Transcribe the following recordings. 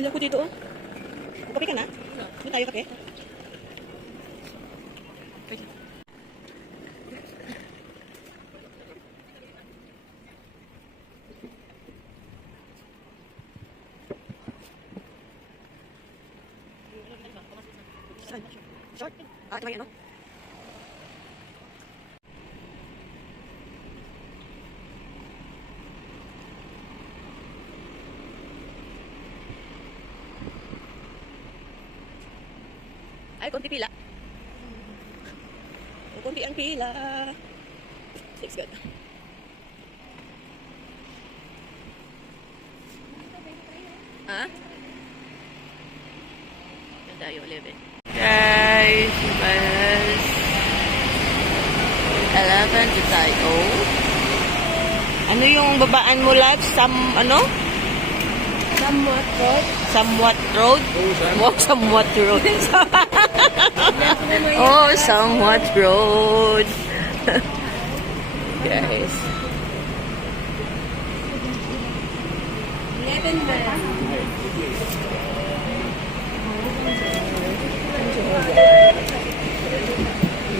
Hindi ako dito, oh. Kape ka na? Hindi tayo kape? Short? Ah, ito ba yan, no? Ay, konti pila. Konti ang pila. Looks good. Ha? Ganda yung 11. Guys, bus 11 to Tayo. Ano yung babaan mo, love? Ano? Somewhat road. Somewhat road? Oh, somewhat road. Oh, somewhat road. Guys. 11 ba?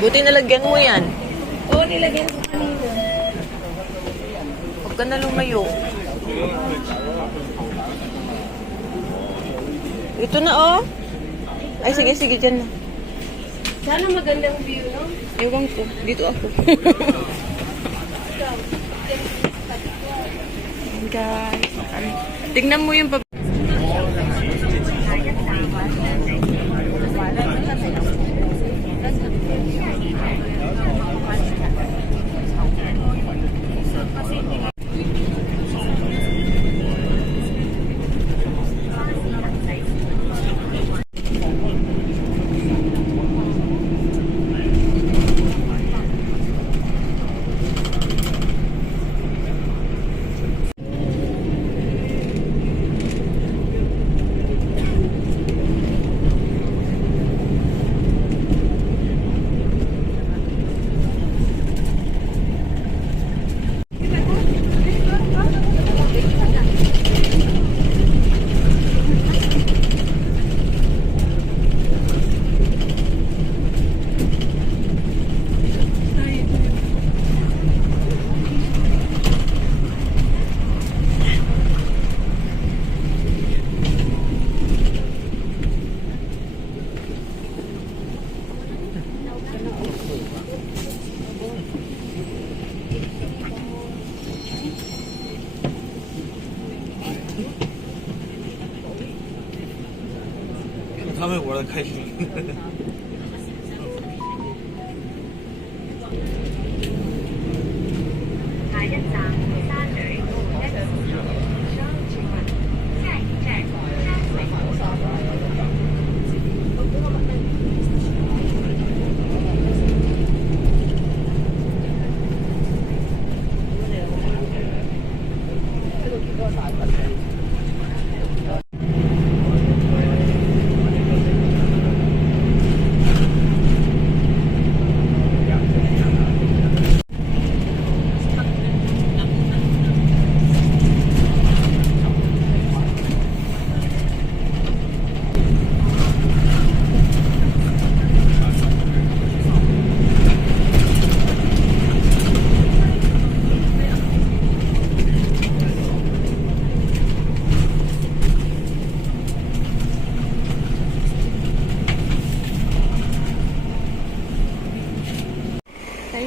Buti nalagyan mo yan. Oo, nilagyan ko kanina. Huwag ka na lumayo. Ito na, oh. Ay, sige, sige, dyan na. Sana magandang view, no? Ewan ko. Dito ako. Guys. Tignan mo yung他们玩的开心。下一站沙咀，一個商住物，下一站山水。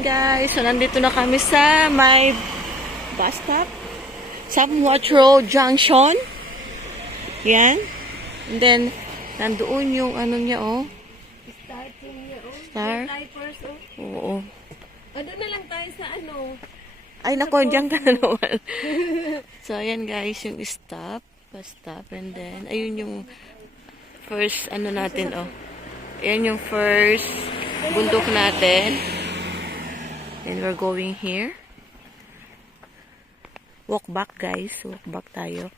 guys, so nandito na kami sa may bus stop, Somewhat Road Junction. Yan. And then, nandoon yung ano niya, oh. Starting niya, oh. Star. Typers, oh. Oo. O, doon na lang tayo sa ano. Ay, nako, dyan ka na naman. So, ayan guys, yung stop. Bus stop. And then, ayun yung first, ano natin, oh. Ayan yung first bundok natin. And we're going here. Walk back, guys. Walk back tayo.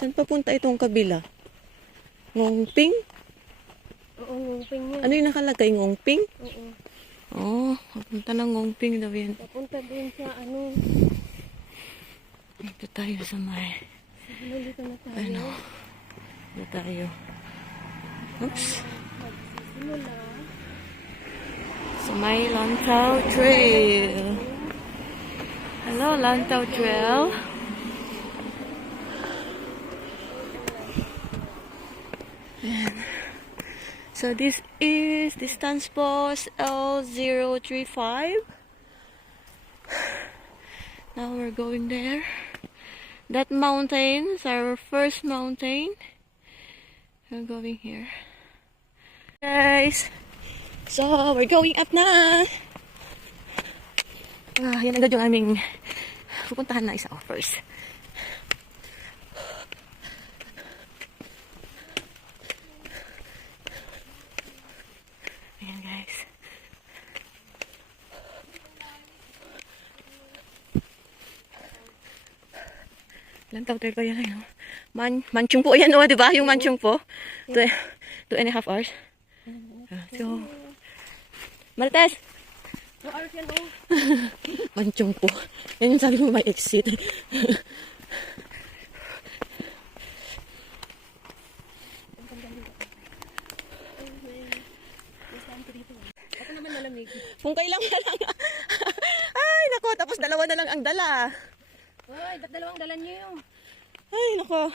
Saan papunta itong kabila? Ngongping? Oo, nguping niya. Ano yung nakalagay? Ngongping? Oo. Oh, papunta ng Ngongping daw yan. Papunta din sa ano. Dito tayo sa may... Sige, dito na tayo. Ano? Dito tayo. Oops. Magsisimula. Sa may Lantau Trail. Hello, Lantau Trail. Ayan. So this is distance post L035. Now we're going there. That mountain is our first mountain. We're going here. Guys, so we're going up na. Yan agad yung aming pupuntahan na isa first. Ayan guys. Lantaw trail pa yan. Manchung po yan, di ba? Yung manchung po. 2.5 hours. So, Marites! 2 hours yan, oh. Manchung po. Yan yung sabi mo may exit. Ako naman malamig. Kung kailang na lang. Ay, nako. Tapos dalawa na lang ang dala. Hoy, ba't dalawang dalan niyo yung? Ay, nako.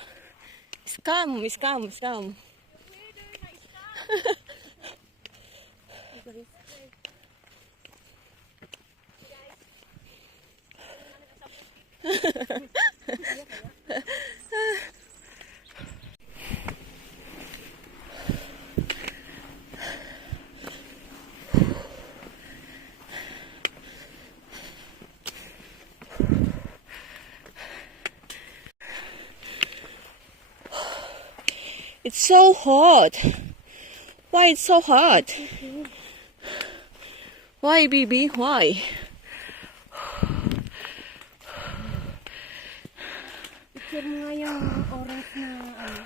Scam. It's so hot. Why it's so hot? Why, baby? Why? Picture mo nga yung oras na ano.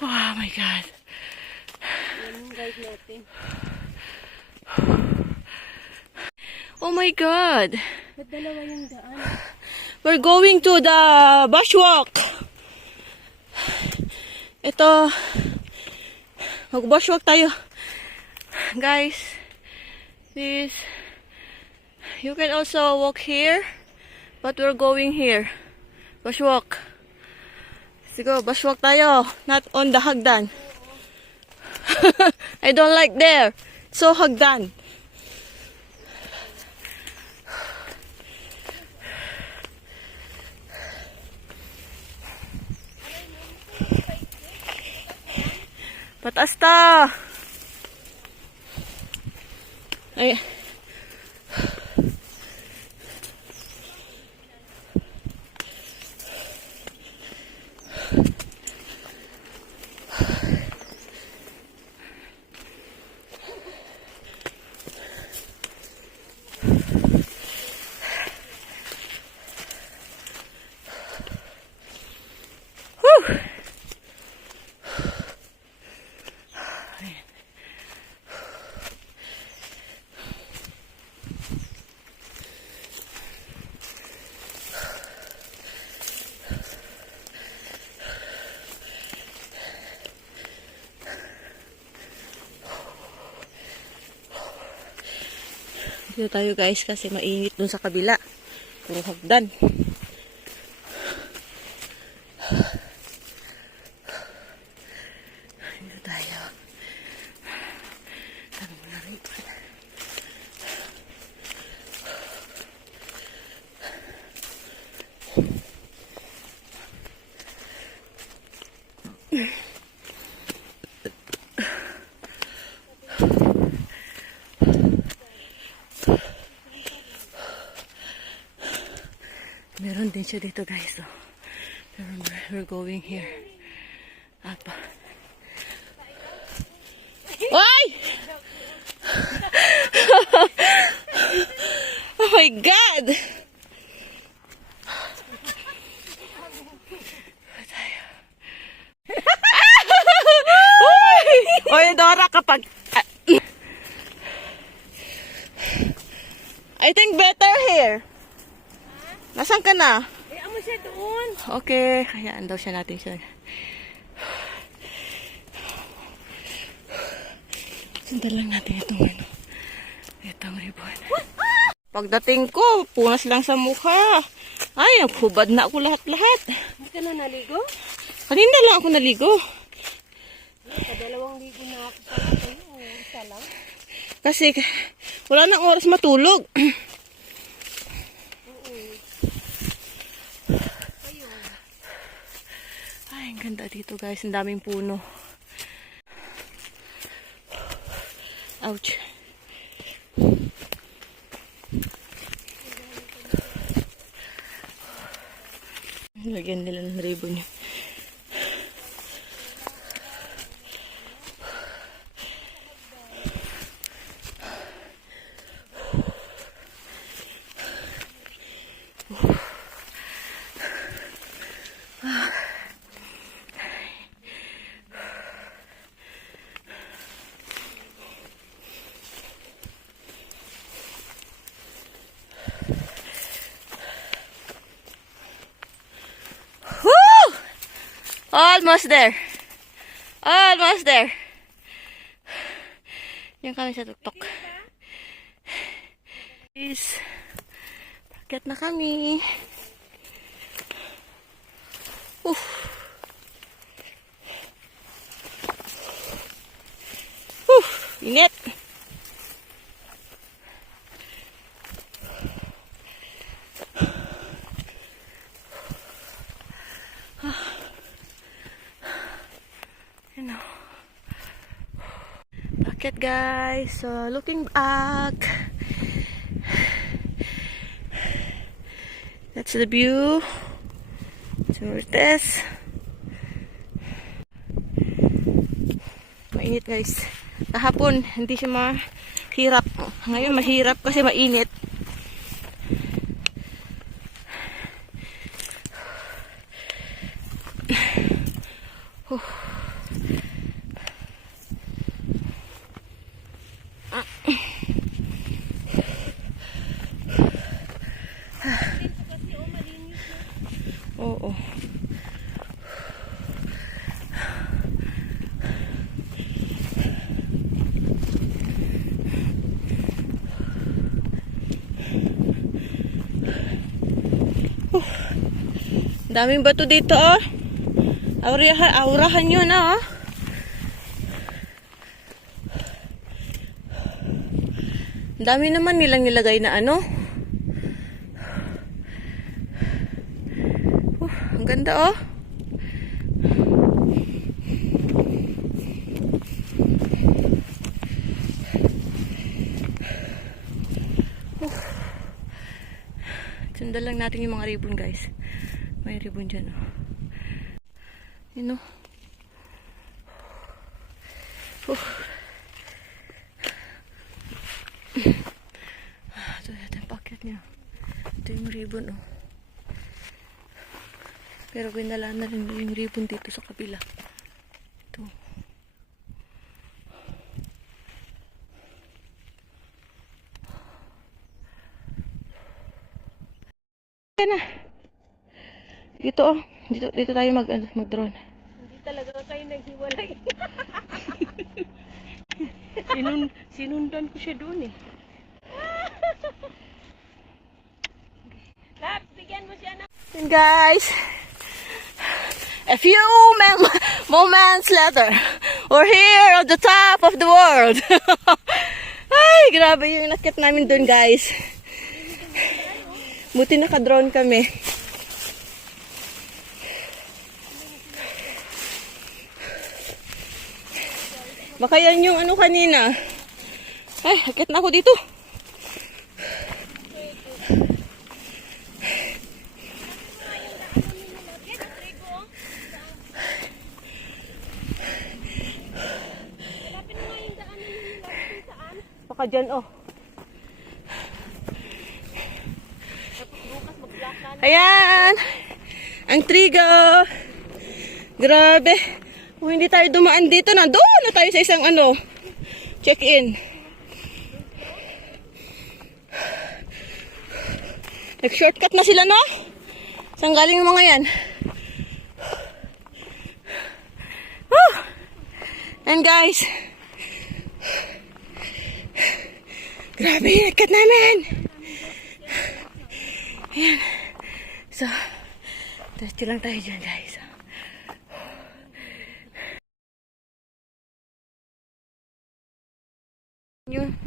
Oh my God. Yan yung guide natin. Oh my God. Ba't dalawa yung daan? We're going to the bushwalk. Ito. Mag-bushwalk tayo. Guys, this. You can also walk here. But we're going here. Bushwalk. Let's go, bushwalk tayo. Not on the hagdan. I don't like there. So hagdan. Pataas ta. Ay. Whew. Dito tayo guys kasi mainit dun sa kabila. Puro hagdan. Dito tayo. Ano mo na rito? Meron din siya dito guys. So, we're going here. Up. Why? Oh my God! Dora, kapag... I think better here. Nasaan ka na? Eh, amo siya doon. Okay, hayaan daw siya natin siya. Sundan lang natin itong ano. Itong ribbon. Pagdating ko, punas lang sa mukha. Ay, naghubad na ako lahat-lahat. Hindi ka na naligo? Kanina lang ako naligo. Kadalawang ligo na ako sa akin. O, isa lang. Kasi wala nang oras matulog. Ay, ang ganda dito guys. Ang daming puno. Ouch. Lagyan nila ng ribbon yun. Almost there. Almost there. Yan kami sa tuktok. Please. Paket na kami. Init. Packet guys. So looking back. That's the view. So Marites. Mainit guys. Kahapon hindi siya mahirap. Ngayon mahirap kasi mainit. Oo. Daming bato dito oh. Aurahan yun oh. Dami naman nilang nilagay na ano. Ang ganda oh. Sundan lang natin yung mga ribbon guys. May ribbon dyan oh. Yun oh. Ito yung packet niya. Ito yung ribbon oh. Pero ginala na rin yung ribbon dito sa kabila. Ito. Yan na. Dito oh. Dito tayo mag-drone. Hindi talaga kayo naghiwalay. Sinundan ko siya doon eh. Laps, bigyan mo siya na. And guys, a few moments later, we're here at the top of the world. Ay, grabe yung nakit namin doon guys. Buti naka-drone kami. Baka yan yung ano kanina. Ay, akit na ako dito. Baka dyan oh. Ayan! Ang trigo! Grabe! Kung hindi tayo dumaan dito na doon tayo sa isang ano, check-in. Nag-shortcut na sila, no? Saan galing yung mga yan? Woo! And guys, grabe yung nagkat namin. Ayan. So, diretso lang tayo dyan, guys.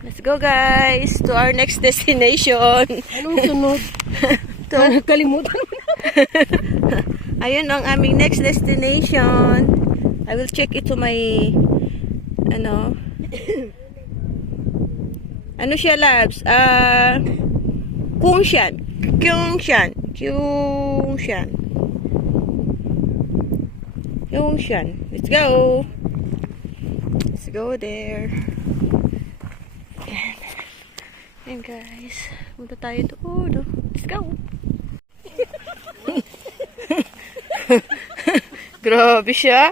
Let's go, guys, to our next destination. Anong sunod? Kalimutan mo na. Ayun ang aming next destination. I will check it to my ano siya, labs? Kungshan. Let's go. Let's go there. Ayan guys, punta tayo doon. Let's go. Grabe siya.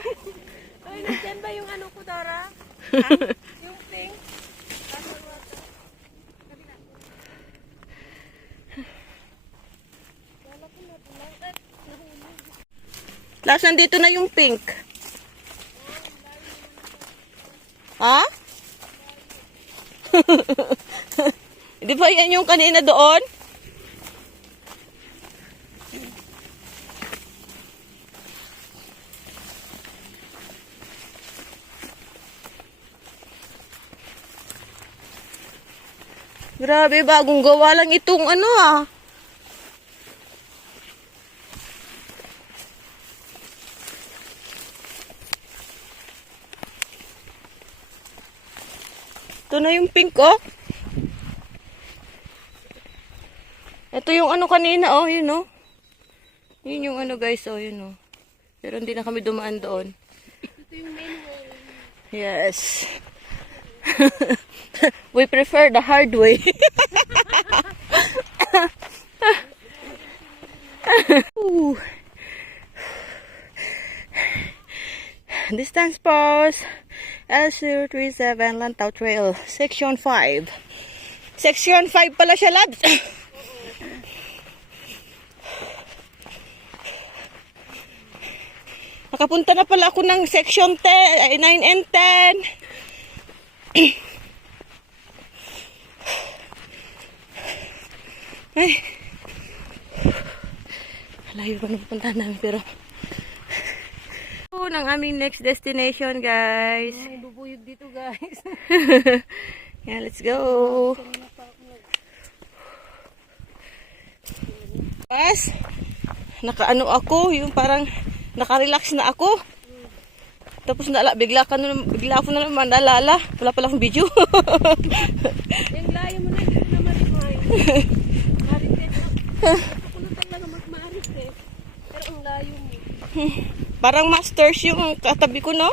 Ay, nandyan ba yung ano ko, Dara? Yung pink? Tapos nandito na yung pink. Ha? Di ba yan yung kanina doon? Grabe, bagong gawa lang itong ano ah. Ito na yung pink, oh. Ito yung ano kanina, oh, yun, oh. Yun yung ano, guys, oh, yun, oh. Pero hindi na kami dumaan doon. Ito yung main way. Yes. We prefer the hard way. Ooh. Distance pause. L037 Lantau Trail, Section 5. Section 5 pala siya, lads. Nakapunta na pala ako ng Section 10, 9 and 10. Ay. Layo pa na pupuntahan namin, pero ng aming next destination, guys. May bubuyog dito, guys. Yeah, let's go. Pas, nakaano ako, yung parang nakarelax na ako. Tapos bigla ako na naman naalala. Wala pala akong video. Yung layo mo na, hindi ko na ma-remind. Marites na. Ako na talaga mag-marites. Pero ang layo mo. Parang masters yung katabi ko, no?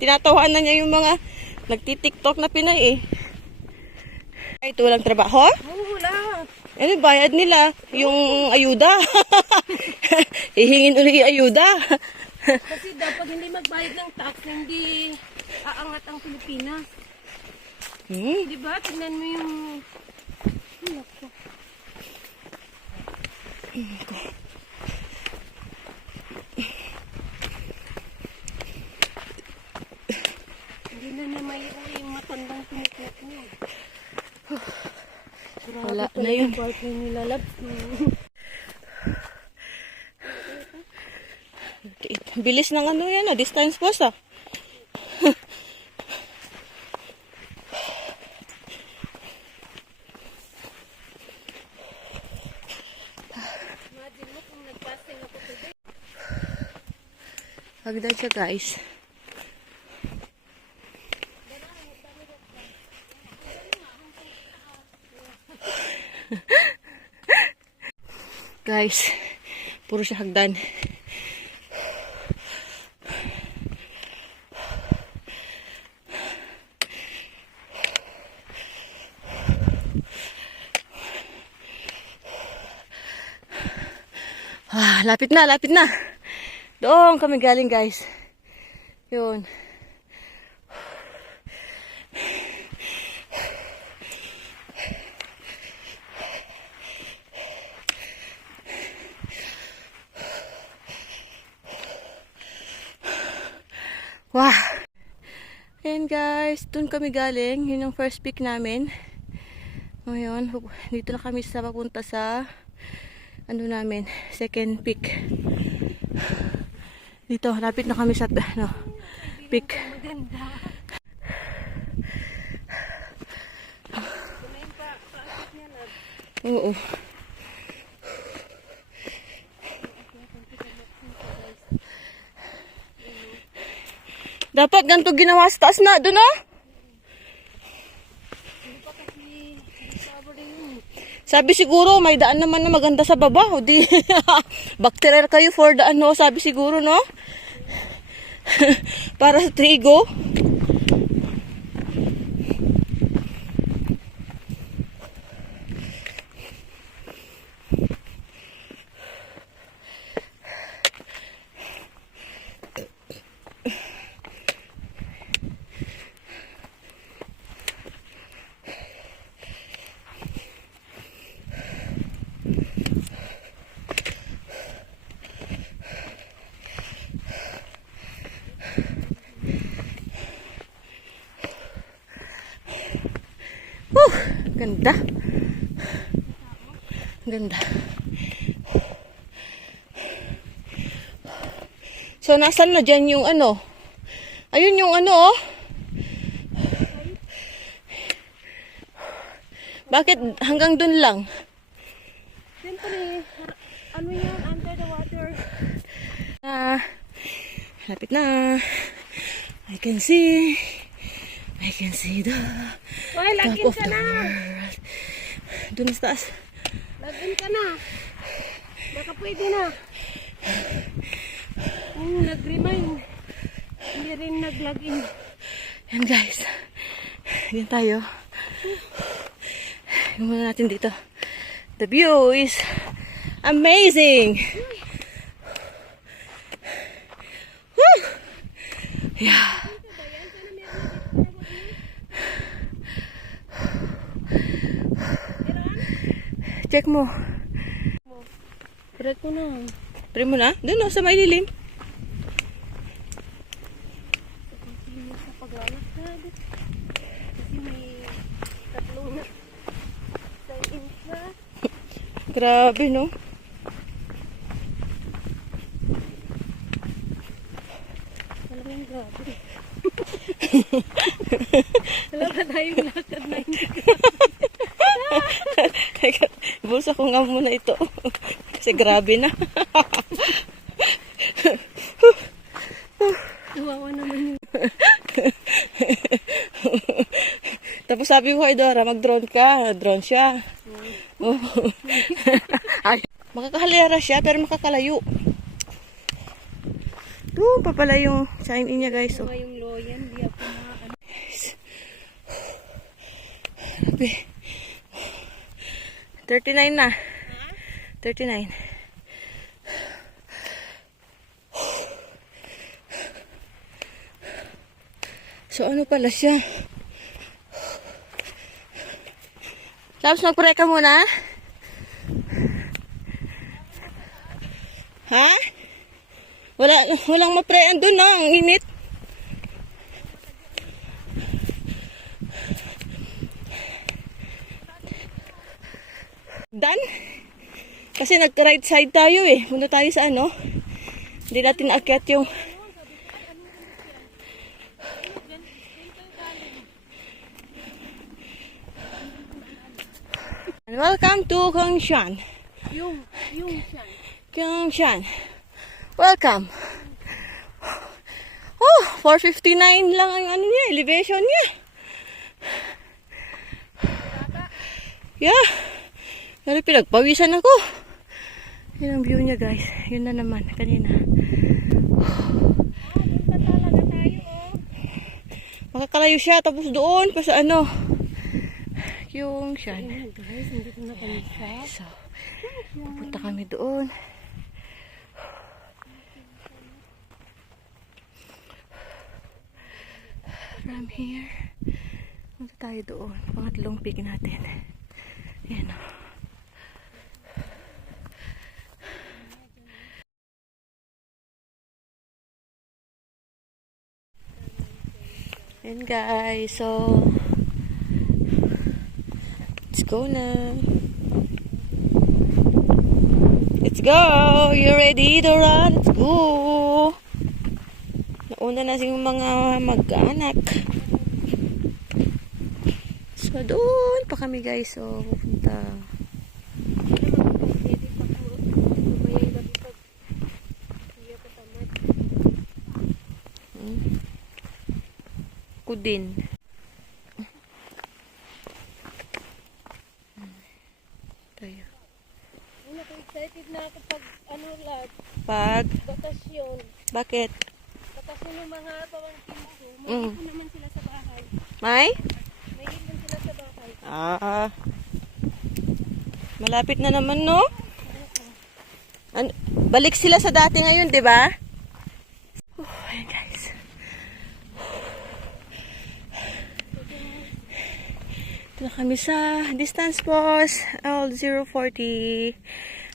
Tinatawaan na niya yung mga nagtitiktok na Pinay, eh. Ay, ito walang trabaho? Wala. Ano, bayad nila? Yung ayuda. Hihingin ulit yung ayuda. Kasi dapat hindi magbayad ng tax, hindi aangat ang Pilipinas. Diba? Tignan mo yung... Naku. Hindi na niya may yung matandang pinipit niya. Wala na yun. Park na nilalabs. Bilis ng ano yan, ah. Distance post, ah. Imagine mo kung nag-casting ako today. Hagdan siya, guys. Guys, puro siya hagdan. Lapit na, lapit na. Doon kami galing, guys. Yun. Wow! Ayan guys, dun kami galing. Yun yung first peak namin. Ngayon, dito na kami sa papunta sa ano namin, second peak. Dito, lapit na kami sa peak. Maganda. Oo. Dapat ganito ginawa sa taas na, doon ah. Sabi siguro, may daan naman na maganda sa baba. O di, bacterial kayo for daan, no? Sabi siguro, no? Para sa trigo. Ganda. Ganda. So, nasan na dyan yung ano? Ayun yung ano, oh. Bakit hanggang dun lang? Siyempre, ano yan, under the water. Lapit na. I can see the Hoy, top lagin of ka the na. world. Dun sa taas. Lagin ka na. Baka pwede na. Nag-remind. Hindi rin nag-login. Yan guys. Yan tayo. Yung muna natin dito. The view is amazing. Woo! Yeah. Check mo. Break ko na. Try mo na? Doon sa may lilim. Sa paglalakad. Kasi may tatlong na sa insa. Grabe, no? Talagang grabe. Wala ba tayong lakad na hindi? Bulsa ko nga muna ito. Kasi grabe na. Nawawa naman yung... Tapos sabi ko kay Dora, mag-drone ka. Drone siya. Oh. Ay, makakahalera siya, pero makakalayo. Doon pa pala yung sign in niya, guys. Oh. Yung loyan, di ako na... Ano. Grabe. 39 na. 39. So, ano pala siya? Tapos, mag-pray ka muna. Ha? Walang ma-pray. Andun na, ang init. Done? Kasi nag-right side tayo eh. Punta tayo sa ano. Hindi natin naakyat yung... Welcome to Gongshan. Yung siya. Gongshan. Welcome. Oh, 459 lang ang ano niya, elevation niya. Yeah. Pero pinagpawisan ako. Yun ang view niya, guys. Yun na naman, kanina. Basta talaga tayo, oh. Makakalayo siya, tapos doon, pa sa ano. Yung siya. Ayan, guys, nandito na kami sa... So, pupunta kami doon. From here, punta tayo doon. Pangatlong peak natin. Yan o. Ayan guys, so let's go na. Let's go! You ready to run? Let's go! Nauna na siyang mga mag-anak. So doon pa kami guys, so pupunta. Ko din. Tayo. Excited na ako pag ano lahat, Pag? bakasyon. Bakit? Bakasyon ng mga pamangkin ko. May ipon naman sila sa bahay. May? May ipon sila sa bahay. Malapit na naman, no? Balik sila sa dati ngayon, di ba? Ayan guys. Ito na kami sa distance post L040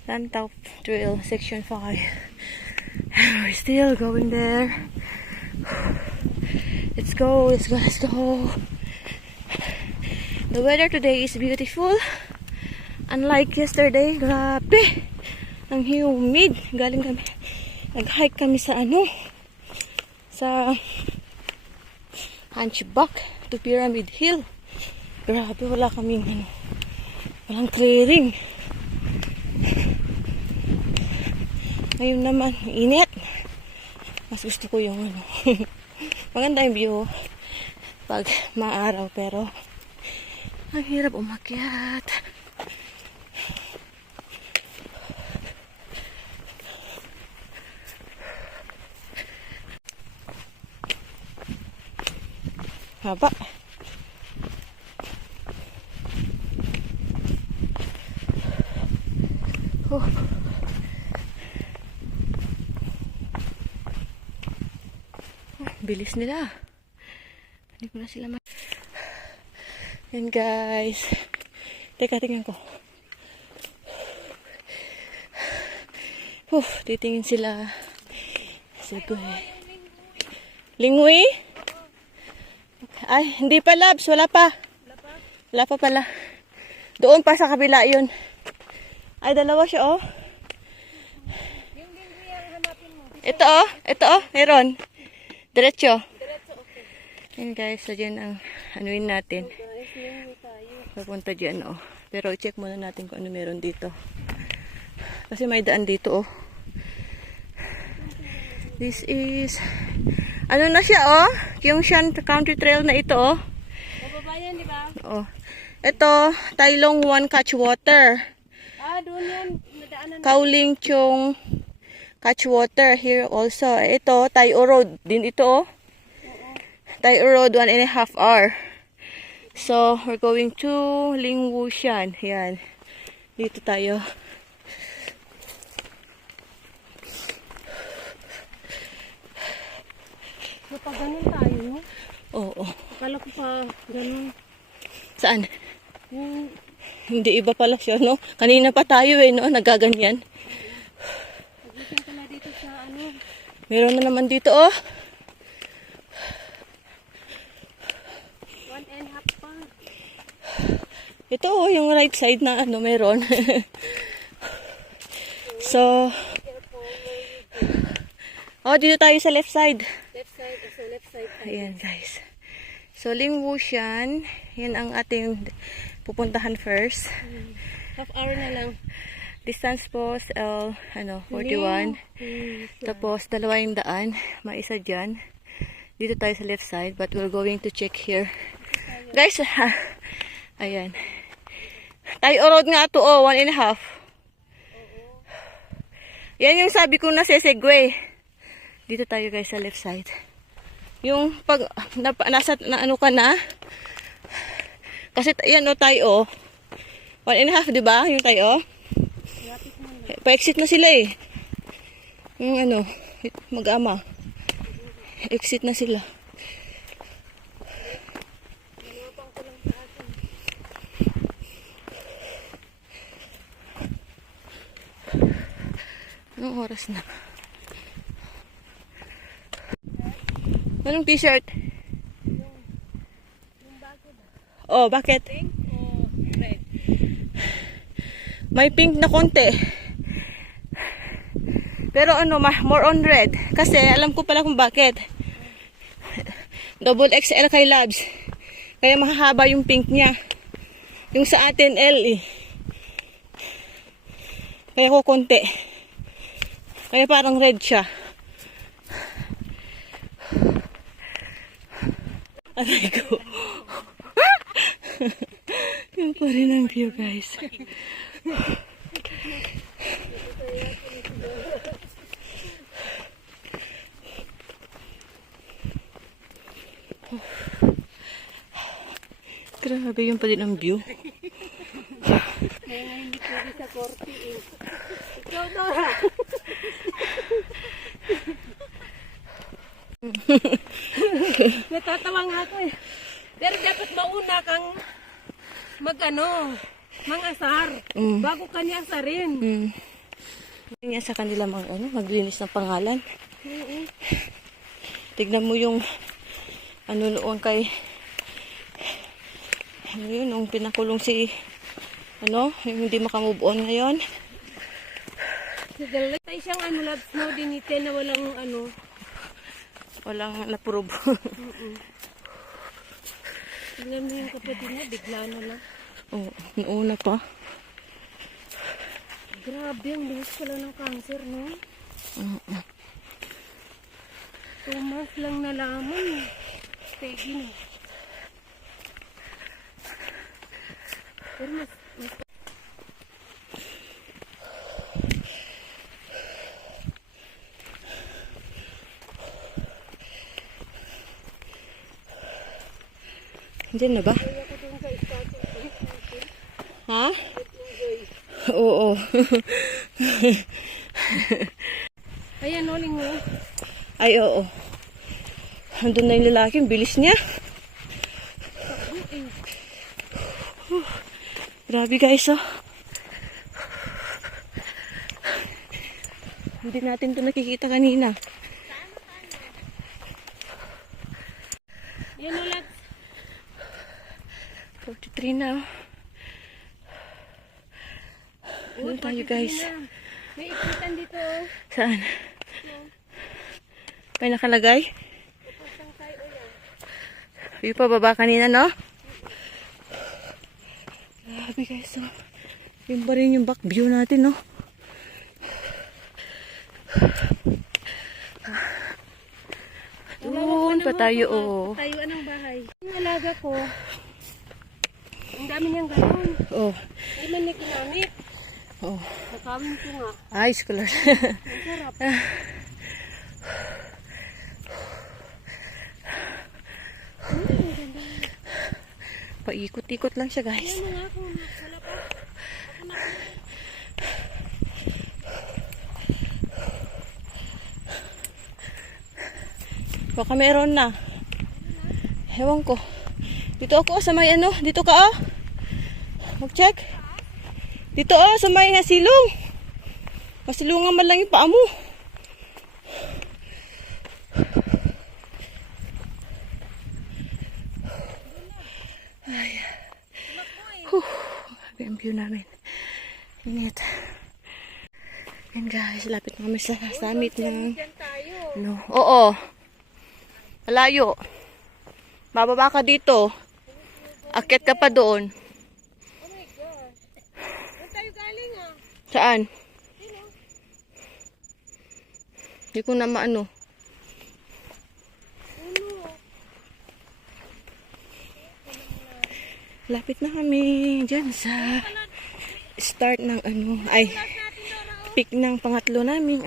Lantau Trail Section 5. And we're still going there. Let's go, let's go, let's go. The weather today is beautiful. Unlike yesterday, grabe. Ang humid. Galing kami. Nag-hike kami sa sa Hunchback to Pyramid Hill. Grabe, wala kaming walang clearing. Ngayon naman, init. Mas gusto ko yung maganda yung view pag maaraw, pero ang hirap umakyat. Haba. Bilis nila. Hindi ko na sila Yan guys. Teka, tingnan ko. Titingin sila. Sige. Lingwi? Ay, hindi pa labs. Wala pa. Wala pa pala. Doon pa sa kabila yun. Ay, dalawa siya oh. Yung lingwi ang hanapin mo. Ito oh. Meron. Diretso. Diretso, okay. Yan guys, so dyan ang anuin natin. Guys, lingwi tayo. Papunta dyan oh. Pero i-check muna natin kung ano meron dito. Kasi may daan dito oh. This is ano na siya oh. Yung Shan Country Trail na ito oh. Mababayan, di ba? Oh. Ito, Tailong 1 Catchwater. Doon yan. Nadaanan. Kauling Chong Catchwater here also. Ito, Tayo Road din ito oh. Tayo Road 1.5 hour. So, we're going to Lingwushan. Yan. Dito tayo. Kapag ganun tayo, no? Oo. Akala ko pa ganun. Saan? Yung Hindi iba pala siya, no? Kanina pa tayo no? Nagaganyan. pagitan ka na dito sa Meron na naman dito, oh. 1.5 pa. Ito, oh, yung right side na meron. So, dito tayo sa left side. Left side, so left side. Ayan, guys. So, Lingwushan, yan ang ating pupuntahan first. Half hour na lang. Distance post, 41. Tapos, dalawa yung daan. Maisa dyan. Dito tayo sa left side, but we're going to check here. Guys, ayan. Tayo road nga to, 1.5. Yan yung sabi ko na sesegway. Dito tayo guys sa left side. Yung pag nasa ano ka na. Kasi yan tayo 1.5, di ba? Yung tayo. Pa-exit na sila eh. Yung mag-ama. Exit na sila. Anong oras na? Anong t-shirt? Oh, bakit? Pink o red? May pink na konti. Pero ano, more on red. Kasi alam ko pala kung bakit. Double XL kay Labs. Kaya mahahaba yung pink niya. Yung sa atin, L eh. Kaya ko konti. Kaya parang red siya. Aray ko. Yung pa rin ang view, guys. Grabe yung pa din ang view. Kaya nga hindi pwede sa korte eh. Ikaw na. Natatawa nga ako eh. Pero dapat mauna kang mangasar. Bago ka niya asarin. Yan sa kanila maglinis ng pangalan. Tignan mo yung noon kay yun, nung pinakulong si yung hindi makamove on ngayon. Tayo siyang Labs no, dinite na Walang naprove. Tignan mo yung kapatid niya, bigla na lang. Oo, noona pa. Grabe, ang bilis pala ng cancer, no? 2 months lang nalaman. Peggy na. Pero mas Diyan na ba? kaya ko dun sa statue. Ha? Oo. Ayan, Noling mo. Ay, oo. Andun na yung lalaki, ang bilis niya. Grabe guys, oh. Hindi natin ito nakikita kanina. Yan, ulat. 43 na, oh. Doon tayo guys. May ipitan dito, oh. Saan? May nakalagay? Pasang tayo, yan. Yung pababa kanina, no? Grabe guys, oh. Yung pa rin yung back view natin, no? Doon pa tayo, oh. Tayuan ng bahay. Yung alaga ko, ang dami niyang galon. Oh. Hindi man niya ginamit. Oh. Nakawin ko nga. Ayos ko lang. Ang sarap. Paikot-ikot lang siya, guys. Ano nga kung wala pa. Baka meron na. Ewan ko. Dito ako sa may dito ka, oh. Mag-check. Dito, oh, sa may silong. Masilungan man lang yung paa mo. Ay. Grabe ang view namin. Init. Yan guys, lapit na kami sa summit ng Diyan tayo. Oo. Malayo. Bababa ka dito. Akyat ka pa doon. Oh my gosh. Saan tayo galing, ah? Saan? Hindi ko na maano. Lapit na kami dyan sa start ng peak ng pangatlo naming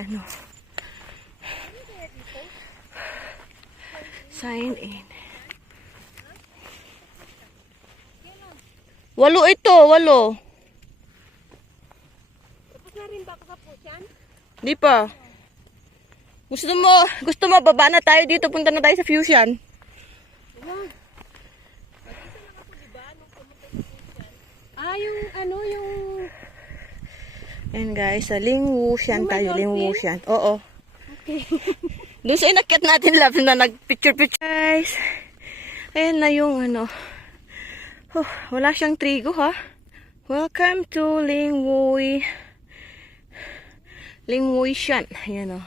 sign in. 8 ito, 8. Tapos na rin ba ako sa pusyan? Di pa. Gusto mo, baba na tayo dito, punta na tayo sa Fusion. Yung... Ayan guys, sa Lingwushan tayo, dolphin? Lingwushan. Oo. Okay. Doon sa inakyat natin, love, na nagpicture-picture. Guys, ayan na yung Wala siyang trigo ha. Welcome to Lingwui. Lingwui Shan. Ayan o.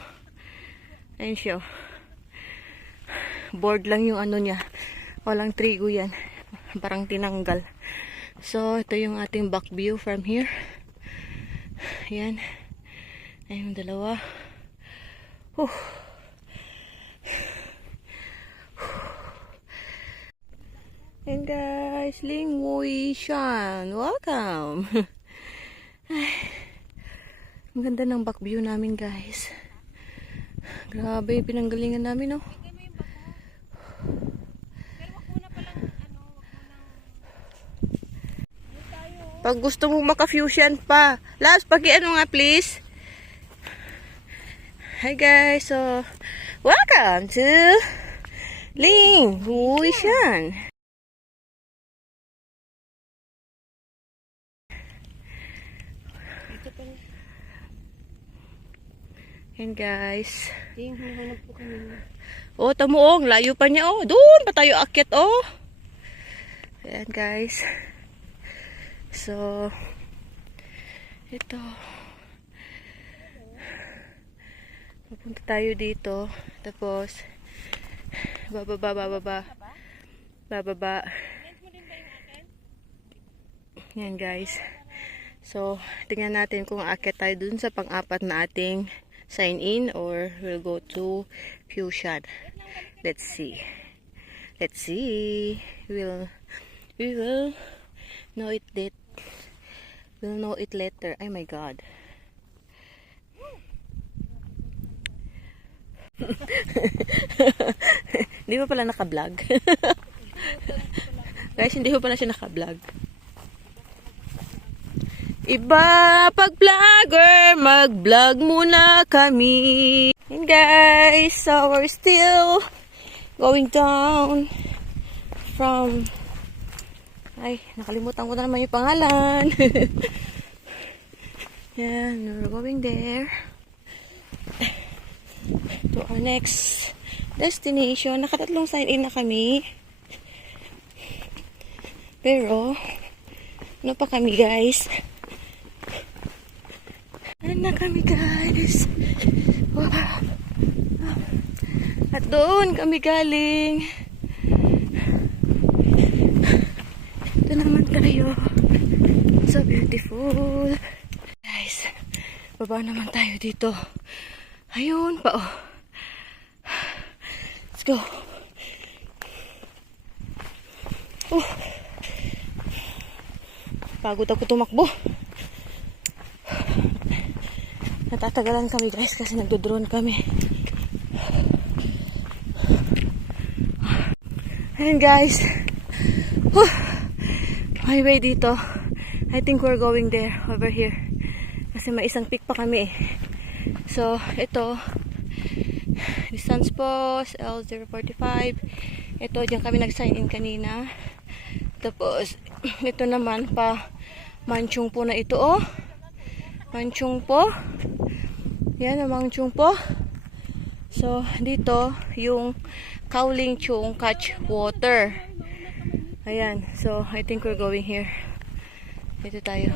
Ayan siya. Board lang yung ano niya. Walang trigo yan. Parang tinanggal. So, ito yung ating back view from here. Ayan. Ayan yung dalawa. And guys, Lingwui Shan. Welcome. Ay, ang ganda ng back view namin guys. Grabe, pinanggalingan namin oh. Pag gusto mo maka-fusion pa. Last, paki-ano nga please. Hi guys, so welcome to Lingwui Shan. Yan guys. Yung hinahanap po kanina. Oh, tamuong. Layo pa niya oh. Doon pa tayo akyat oh. Yan guys. So, ito. Pupunta tayo dito. Tapos, bababa. Yan guys. So, tingnan natin kung aakyat tayo dun sa pang-apat na ating sign in or we'll go to Fusion. Let's see. We will know it later. We'll know it later. Oh my god. Hindi pa pala naka-vlog. Guys, hindi pa pala siya naka-vlog. Iba pag vlogger, mag-vlog muna kami. And guys, so we're still going down from... Ay, nakalimutan ko na naman yung pangalan. Yan, we're going there. To our next destination. Nakatatlong sign in na kami. Pero, ano pa kami guys? Ano na kami guys? Wow. At doon kami galing. Ito naman tayo. So beautiful. Guys, baba naman tayo dito. Ayun pa oh. Let's go. Pagod ako tumakbo. Natatagalan kami guys kasi nagdo-drone kami. Ayan guys. Highway dito. I think we're going there over here. Kasi may isang peak pa kami eh. So, ito. Distance po L045. Ito, dyan kami nag-sign in kanina. Tapos, ito naman pa Manchung po na ito oh. Manchung po. Yan ang Manchung po. So, dito yung Kaoling Chung Catch Water. Ayan. So, I think we're going here. Dito tayo.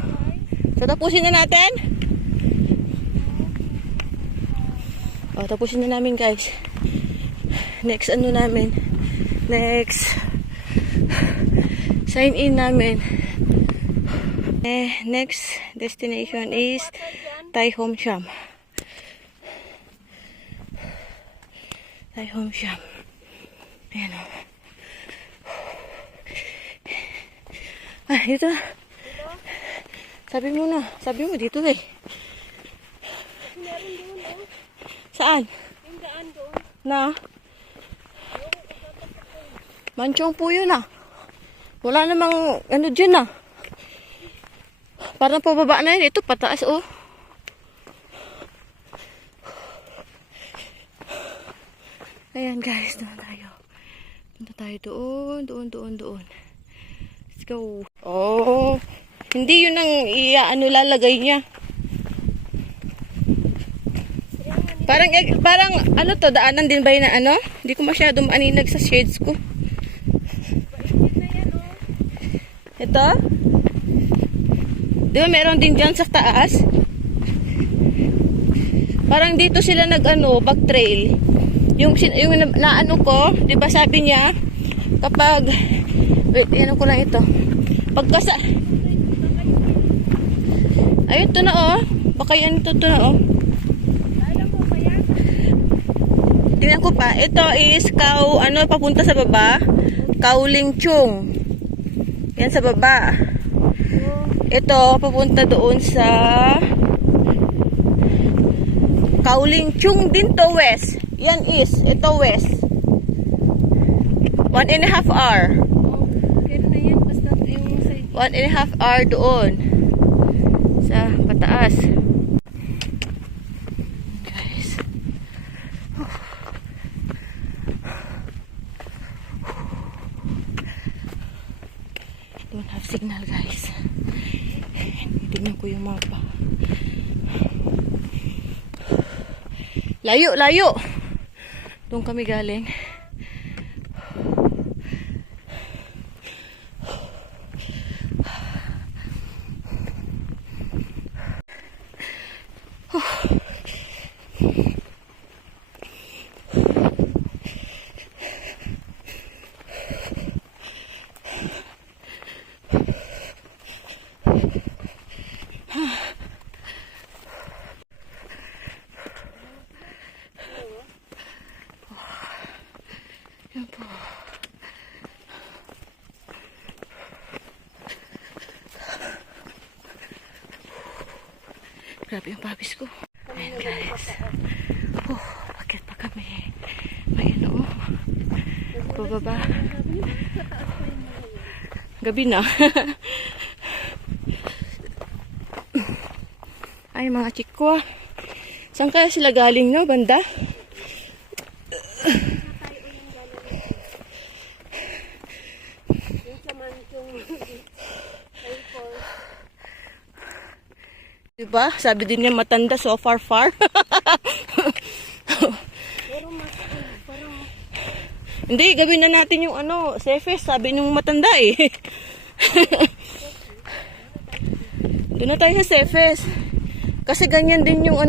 So, tapusin na natin. O, tapusin na namin guys. Next ano namin. Next sign in namin. Next destination is Tai Hom Sham. Tai Hom Sham. Ayan o. Ah, dito na. Sabi mo na. Sabi mo dito eh. Saan? Yung daan doon. Na? Manchong po yun ah. Wala namang ano dyan ah. Parang pababa na yun. Ito pataas oh. Ayan guys, doon tayo. Punta tayo doon. Let's go. Oh, hindi yun ang lalagay niya. Parang ano to, daanan din ba yun na ano? Hindi ko masyado maaninag sa shades ko. Ito? Di ba meron din dyan sa taas? Parang dito sila back trail. Yung naano ko, di ba sabi niya, kapag, wait, ano ko lang ito. Pagkasa, ayun, ito na oh. Baka yan ito na oh. Tingnan ko pa. Ito is papunta sa baba. Kaoling Chung. Yan sa baba. Ito, papunta doon sa Kaoling Chung din to west. Yan ito west. 1.5 hour. Kaya na yan, basta yung side. 1.5 hour doon. Sa pataas. Guys. Don't have signal, guys. Tignan ko yung mapa. Layo, layo. Doon kami galing. Yan po. Grabe yung pawis ko. Ayan guys. Bakit pa kami? Ayan o. Bababa. Gabi na. Ay mga chikwa. Saan kaya sila galing no? Banda? Diba? Sabi din niya matanda so far. Hindi, gawin na natin yung safest. Sabi nung matanda eh. Doon na tayo sa safest. Kasi ganyan din yung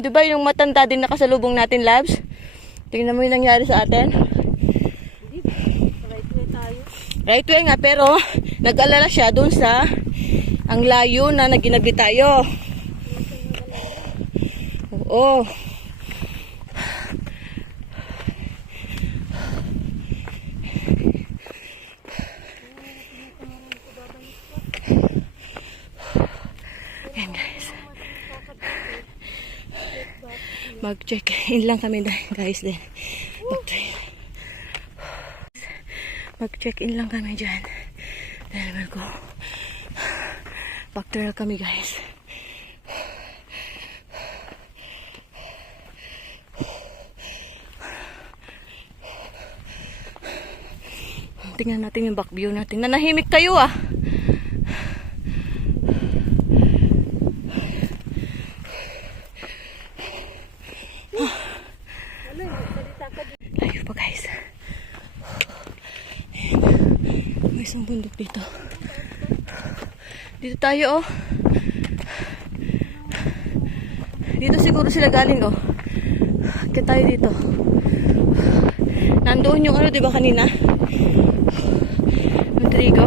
diba yung matanda din nakasalubong natin, Labs? Tingnan mo yung nangyari sa atin. Right way tayo. Right way nga, pero nag-alala siya doon sa ang layo na naginabi tayo. Oo. Yan guys. Mag-check in lang kami guys din. Mag-check in lang kami dyan. Dahil ko. Back-trail kami guys. Tingnan natin yung back view natin. Nanahimik kayo ah. Layo pa guys. May isang bundok dito. Dito tayo oh. Dito siguro sila galing oh. Kaya tayo dito. Nandoon yung diba kanina? Yung trigo.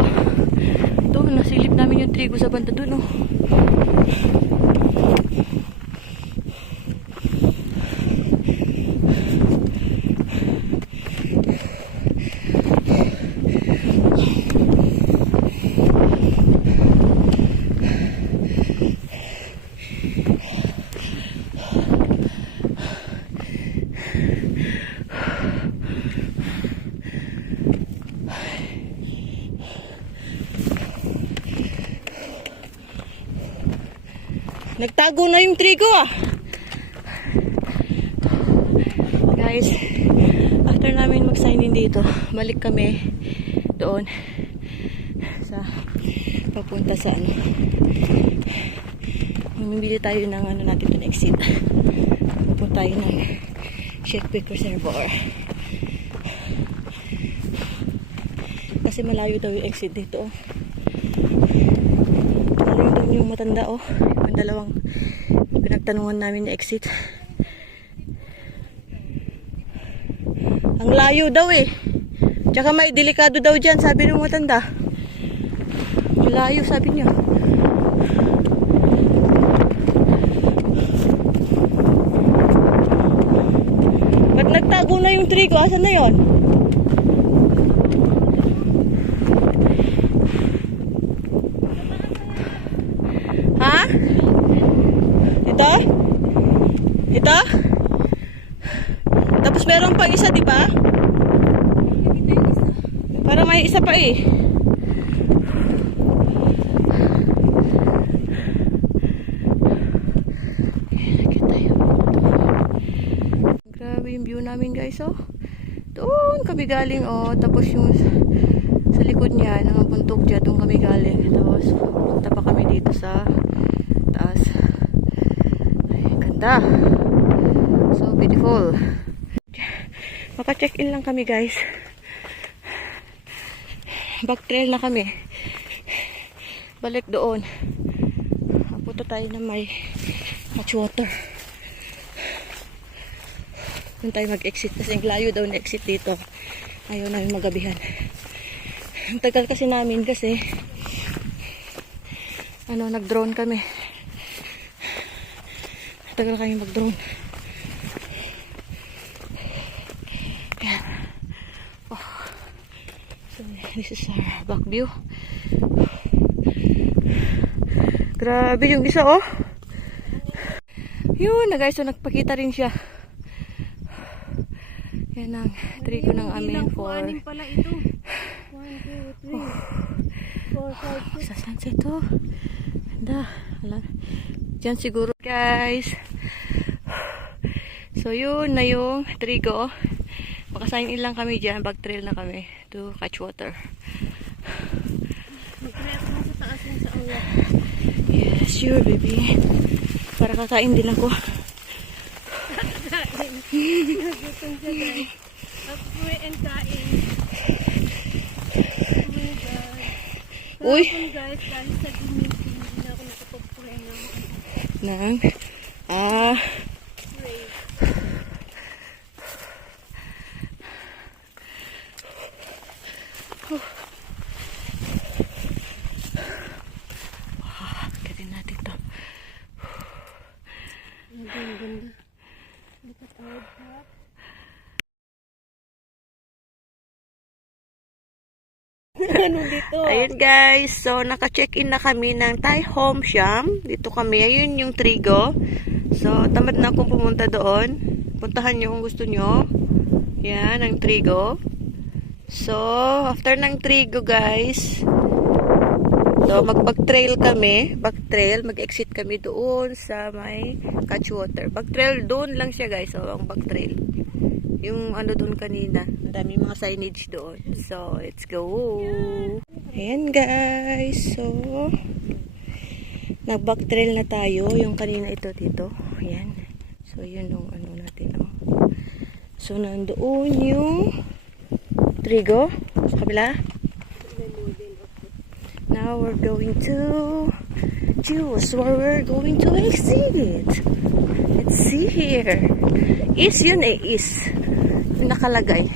Ito, nasilip namin yung trigo sa banda dun oh. Nagtago na yung trigo ah. Guys, after namin mag-sign in dito, balik kami doon sa papunta sa mamimili tayo ng natin doon exit. Pupunta tayo ng Shake Peak Reservoir. Kasi malayo daw yung exit dito. Ayun yung matanda oh. Yung dalawang pinagtanungan namin na exit. Ang layo daw eh. Tsaka may delikado daw dyan, sabi ng matanda. Ang layo, sabi niya. Ba't nagtago na yung trigo? Asan na yon? Ha? Ito? Ito? Tapos meron pang isa, di ba? Para may isa pa eh. Grabe yung view namin guys oh. Doon kami galing oh. Tapos yung sa likod niya, ng bundok dyan, doon kami galing. Tapos punta pa kami dito sa taas. Ay, ganda. So beautiful. Maka-check-in lang kami guys. Back trail na kami. Balik doon. Punta tayo na may much water. Doon tayo mag-exit kasi layo daw na exit dito. Ayaw namin magabihan. Ang tagal kasi namin kasi nag-drone kami. Tagal kami mag-drone. Ayan. Oh. So, this is our back view. Grabe yung isa oh. Yun na guys, so nagpakita rin siya. Yan ang trigo ng aming for. Anim pala ito. 1, 2, 3, 4, 5, 6. Sa sunset to. Ganda. Diyan siguro guys. So yun na yung trigo. Makasign in lang kami dyan. Back trail na kami to catch water. Mag-react mo sa taas yung sa aula. Yes, sure baby. Para kakain din ako. Nagutom siya guys. Apoy and kain. Oh my God. Uy. Kahapon guys, dahil sa gumiti, hindi na ako nakapag-pray ng Nang. pray. Gatin natin to. Ang ganda. Look at our top. Ano dito? Ayun guys, so naka-check-in na kami ng Thai Home Sham. Dito kami, ayun yung trigo. So tamad na akong pumunta doon. Puntahan nyo kung gusto nyo. Yan, ang trigo. So, after ng trigo guys, so mag-back-trail kami. Back-trail, mag-exit kami doon sa may catch water. Back-trail, doon lang siya guys. So, ang back-trail. Yung doon kanina. Ang dami mga signage doon. So, let's go. Ayan guys. So, nag-back-trail na tayo. Yung kanina ito dito. Ayan. So, yun yung natin. Oh. So, nandoon yung trigo. Sa kabila. Now we're going to choose where we're going to exit. Let's see here. Is yun eh, is. Nakalagay.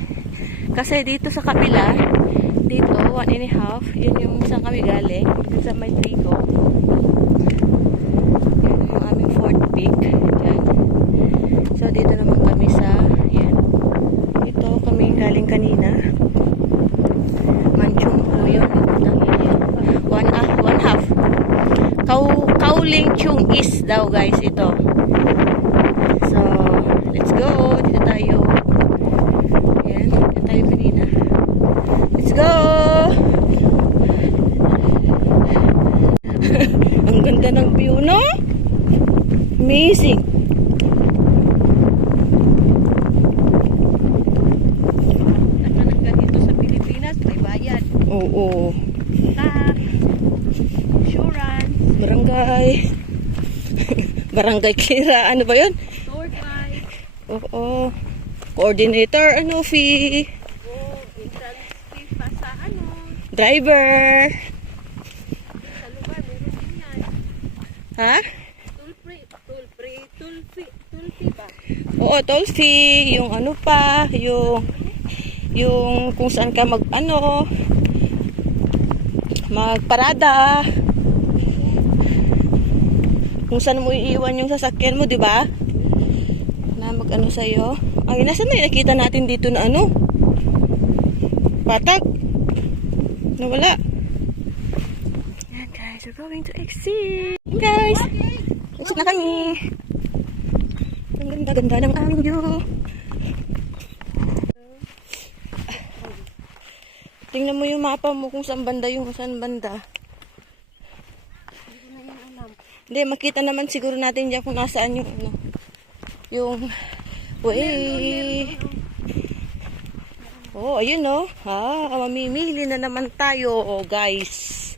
Kasi dito sa kabila, dito, 1.5, yun yung saan kami galing. Dito sa may trigo. Yun yung aming fourth peak. Yan. So, dito naman kami sa, yan. Dito kami galing kanina. Manchong po yun. One half. Kauling Chung is daw guys ito. So, let's go. Dito tayo. Yan. Dito tayo kanina. Let's go! Ang ganda ng view, no? Amazing. Nakanangga dito sa Pilipinas, may bayad. Oo. Tax. Insurance. Barangay. Barangay Kira. Ano ba yun? Tour guide. Oo. Coordinator. Ano fee? Entrance fee pa sa Driver. sa lugar, meron din yan. Ha? Tulfi ba? Oo, toll fee. Yung ano pa, yung kung saan ka magparada. Kung saan mo iiwan yung sasakyan mo, di ba? Na sa'yo. Ay, nasan na yung nakita natin dito na patag. Nawala. Yan guys, we're going to exit. Guys, exit na kami. Ang ganda-ganda ng aming view. Tingnan mo yung mapa mo kung saan banda. Hindi ko na yun alam. Hindi, makita naman siguro natin dyan kung nasaan yung way. Oh, ayun mamimili na naman tayo, guys.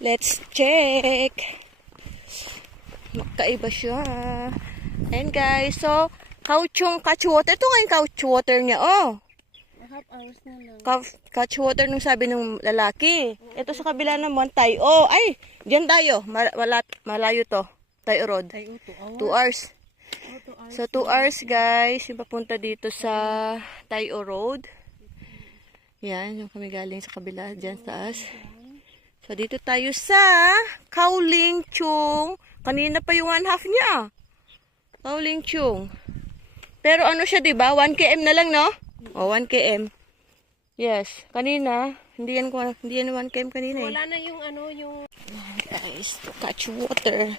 Let's check. Magkaiba siya. And guys, so, catch water. Ito nga yung couch water niya, Half hours na lang. Catch water nung sabi ng lalaki. Ito sa kabila naman, Tayo. Ay, diyan tayo. Malayo to. Tayo Road. 2 hours. So, 2 hours, guys. Yung papunta dito sa Tayo Road. Yan, yung kami galing sa kabila, dyan sa taas. So, dito tayo sa Kaoling Chung. Kanina pa yung 1/2 niya. Kaoling Chung. Pero ano siya, diba? 1 km na lang, no? O, 1 km. Yes. Kanina, hindi yan 1 km kanina. Wala na yung yung... Guys, catch water.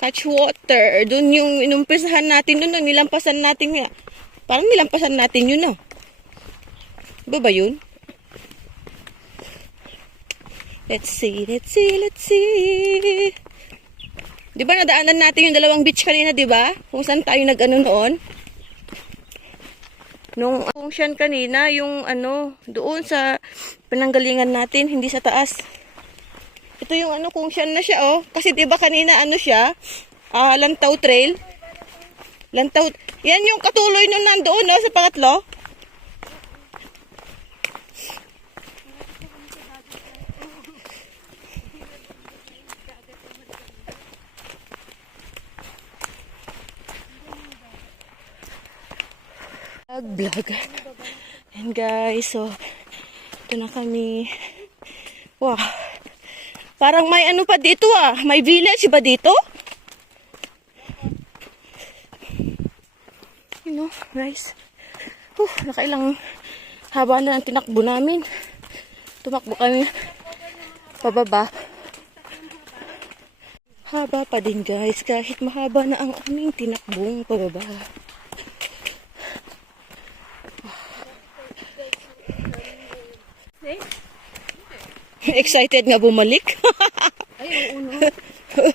Catch water. Doon yung inumpisahan natin doon, nilampasan natin nga. Parang nilampasan natin yun, Iba ba yun? Let's see. Di ba nadaanan natin yung 2 beach kanina, di ba? Kung saan tayo noon? Nung kung siyan kanina, yung doon sa pinanggalingan natin, hindi sa taas. Ito yung kung siyan na siya, Kasi di ba kanina siya? Lantaw Trail. Lantaw. Yan yung katuloy nung nandoon, sa pangatlo. Vlog. And guys, so ito na kami. Wow. Parang may pa dito, May village ba dito? Guys. Nakailang haba na ang tinakbo namin. Tumakbo kami pababa. Haba pa din, guys. Kahit mahaba na ang aming tinakbong pababa. Excited nga bumalik. Ay, oo,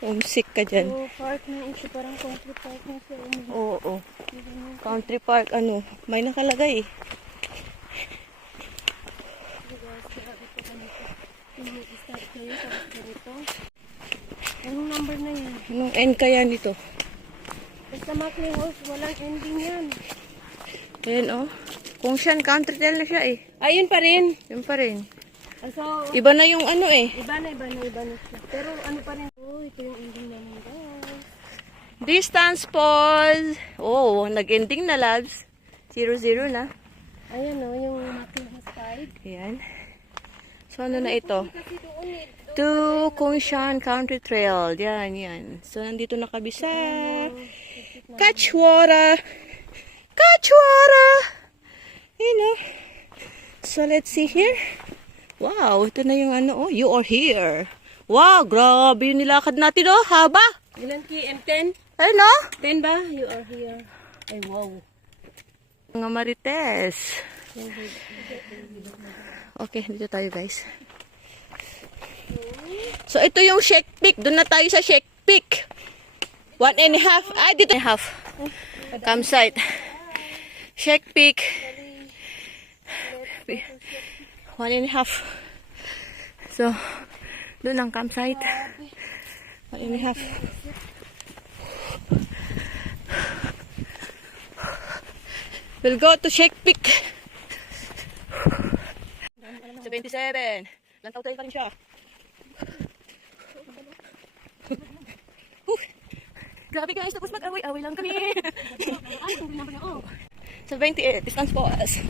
Homesick ka dyan. So, park na ito. Parang country park na siya. Oo. Country park, may nakalagay. Start kayo sa ganito. Anong number na yan? Anong end kaya nito? Basta Maclean House, walang ending yan. Ayan, Kung siyan, country trail na siya, Ayun pa rin. Yun pa rin. So, Iba na yung iba na siya. Pero pa rin. Ito yung ending namin, guys. Distance pause. Nag-ending na, labs. 0-0 na. Ayan, yung Maclean House 5. Ayan. So, na ito? Kasi doon To Kongshan Country Trail. Yan. So, nandito na kami sa Catch water. So, let's see here. Wow, ito na yung you are here. Wow, grabe yung nilakad natin, haba. Ilan km? 10? Ayun, 10 ba? You are here. Ay, wow. Mga marites. Okay, dito tayo, guys. So, ito yung Shake Peak. Doon na tayo sa Shake Peak. 1.5. Dito 1.5. Campsite. Shake Peak. 1.5. So, doon ang campsite. 1.5. We'll go to Shake Peak. 77. Lantaw tayo pa rin siya. Grabe guys, tapos mag-away-away lang kami. Sa 28, distance pause.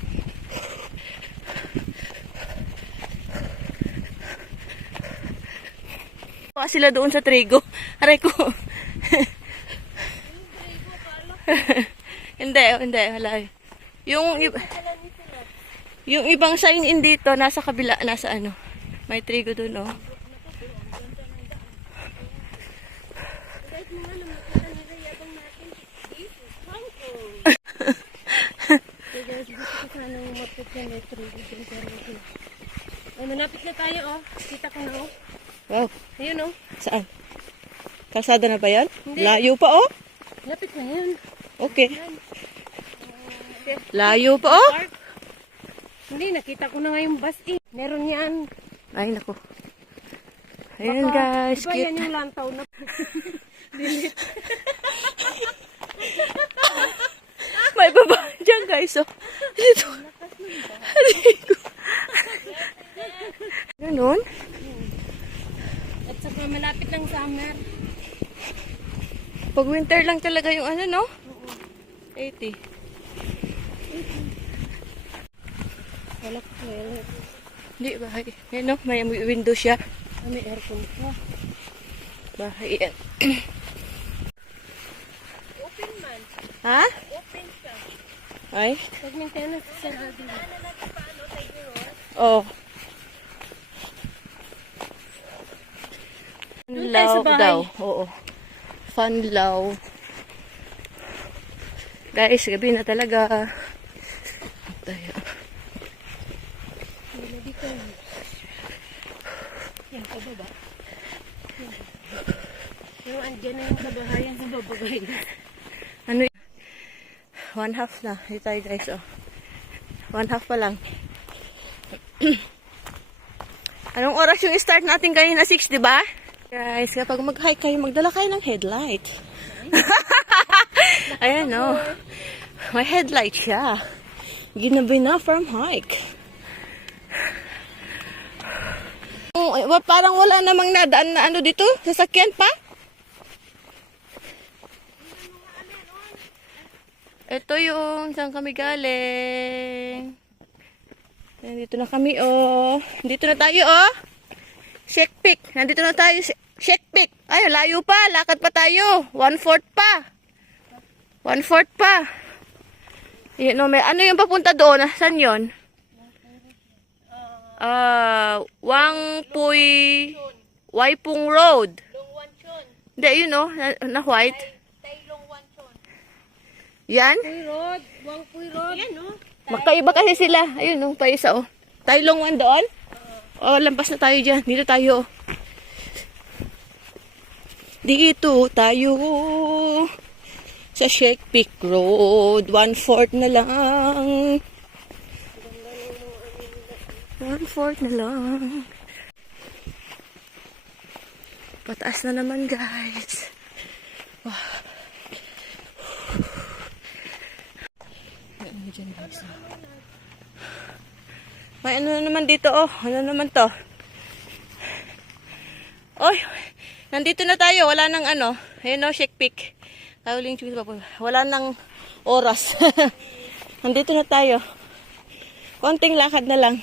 Pa sila doon sa trigo. Aray ko. Hindi, wala. Yung ibang sign in dito, nasa kabila, nasa ano. May trigo doon, oh. Ay, malapit na tayo, oh. Kita ko na, oh. Wow. Ayun, oh. Saan? Kalsada na ba yan? Hindi. Layo pa, oh. Lapit na yan. Okay. Layo pa, oh. Park. Hindi, nakita ko na nga yung bus, eh. Meron yan. Ay, naku. Ayan, guys. Diba Cute. yan yung lantaw na? May baba dyan, guys, oh. Dito. Dito. Ganun? At saka malapit ng summer. Pag winter lang talaga yung ano, no? 80. Wala ko, well. Hindi, bahay. Yan, no? May window siya. Ah, may aircon pa. Bahay yan. Open man. Ha? Open ka. Ay? Pag maintenance, sarado. Oh. Doon tayo sa bahay. Daw. Oo. Funlaw. Guys, gabi na talaga. Tayo. Dito. Yan, pababa. Pero andyan na yung kabahayan sa babagay. Ano yun? 1/2 na. Dito tayo, guys, oh. 1/2 pa lang. Anong oras yung start natin kanina? 6, di ba? Guys, kapag mag-hike kayo, magdala kayo ng headlight. Ayan, no. May headlight siya. Ginabi na from hike. Parang wala namang nadaan na ano dito. Sasakyan pa. Ito yung saan kami galing. Nandito na kami, oh. Dito na tayo, oh. Shake Peak. Nandito na tayo. Shake Peak. Ay, layo pa. Lakad pa tayo. 1/4 pa. 1/4 pa. Yan, no, may, ano yung papunta doon? Saan yun? Waipung Road. Hindi, yun, no? Na white. Yan? Puy Road. Wangpuy Road. Yan, no? Magkaiba kasi sila. Ayun, no, pa isa, oh. Taylong one doon? Oh, lampas na tayo dyan. Dito tayo. Dito tayo. Sa Shake Peak Road. 1/4 na lang. 1/4 na lang. Pataas na naman, guys. Wow. Ano dyan, guys? May ano naman dito, oh. Ano naman to? Oy, nandito na tayo. Wala nang ano. Ayun, oh, Shake Peak. Kauling choose pa po. Wala nang oras. Nandito na tayo. Konting lakad na lang.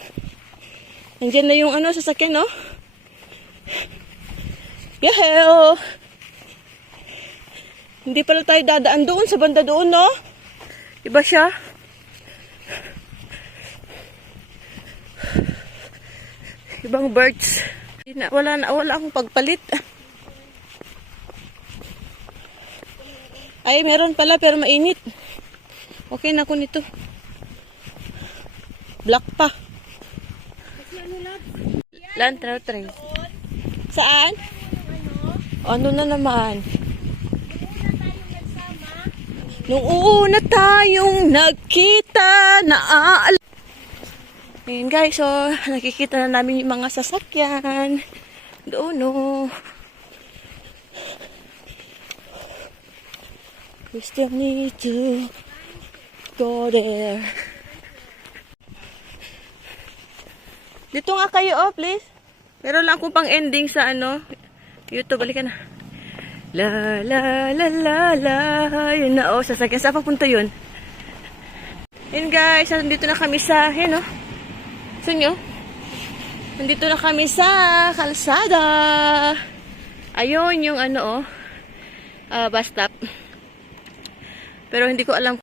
Nandiyan na yung ano, sasakyan, no? Yahoo! Hindi pala tayo dadaan doon, sa banda doon, no? Iba siya. Ibang birds. Wala akong pagpalit. Ay, meron pala pero mainit. Okay na ako nito. Black pa. Lantraw trail. Saan? Ano na naman? Nung una tayong nagkita na Ayan guys, so nakikita na namin yung mga sasakyan. Doon, no. We still need to go there. Dito nga kayo, oh, please. Meron lang akong pang ending sa ano, YouTube. Balikan na. La la la la la. Yun na, oh, sasakyan. Saan papunta yun? Yun guys, nandito na kami sa, yun oh. Saan nyo? Nandito na kami sa kalsada. Ayun yung ano oh, bus stop. Pero hindi ko alam